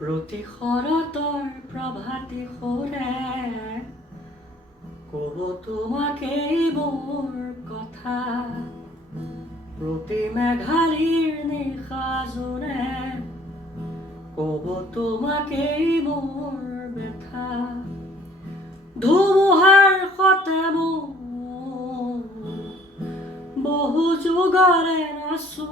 প্ৰতি শৰতৰ প্ৰভাতী সুৰে ক'ব তোমাকেই মোৰ কথা, প্ৰতি মেঘালীৰ নিশা জোনে ক'ব তোমাকেই মোৰ ব্যথা। ধুমুহাৰ সতে মোৰ বহু যুগৰে নাচো,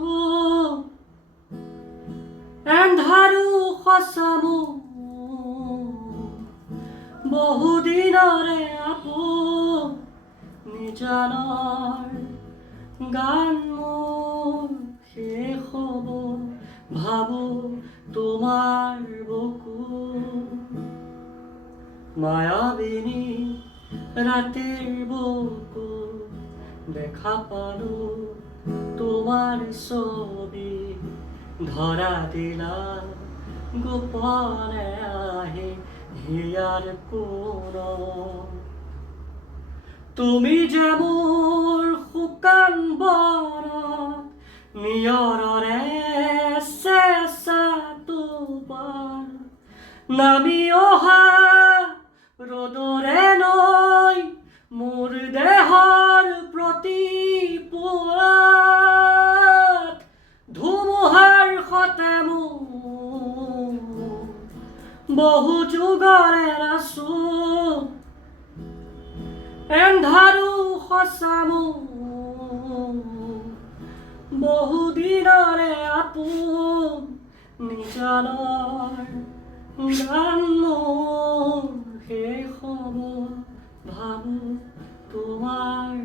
এন্ধাৰো সঁচা মোৰ বহু দিনৰে আপোন। নিজানৰ গান মোৰ শেষ হ'ব, ভাবো তোমাৰ বুকু। মায়াবিনী ৰাতিৰ বুকু দেখা পালো তোমাৰ ছবি, ধৰা দিলা গোপনে আহি হিয়াৰ কোণত। তুমি যে মোৰ শুকান বনত নিয়ৰৰে চেঁচা টোপাল, নামি অহা ৰ'দৰে নৈ মোৰ দেহৰ প্ৰতি পোৱাত। ধুমুহাৰ সতে মোৰ বহু যুগৰে নাচো, এন্ধাৰো সঁচা মোৰ বহু দিনৰে আপোন। নিজানৰ গান মোৰ শেষ হ'ব, ভাবো তোমাৰ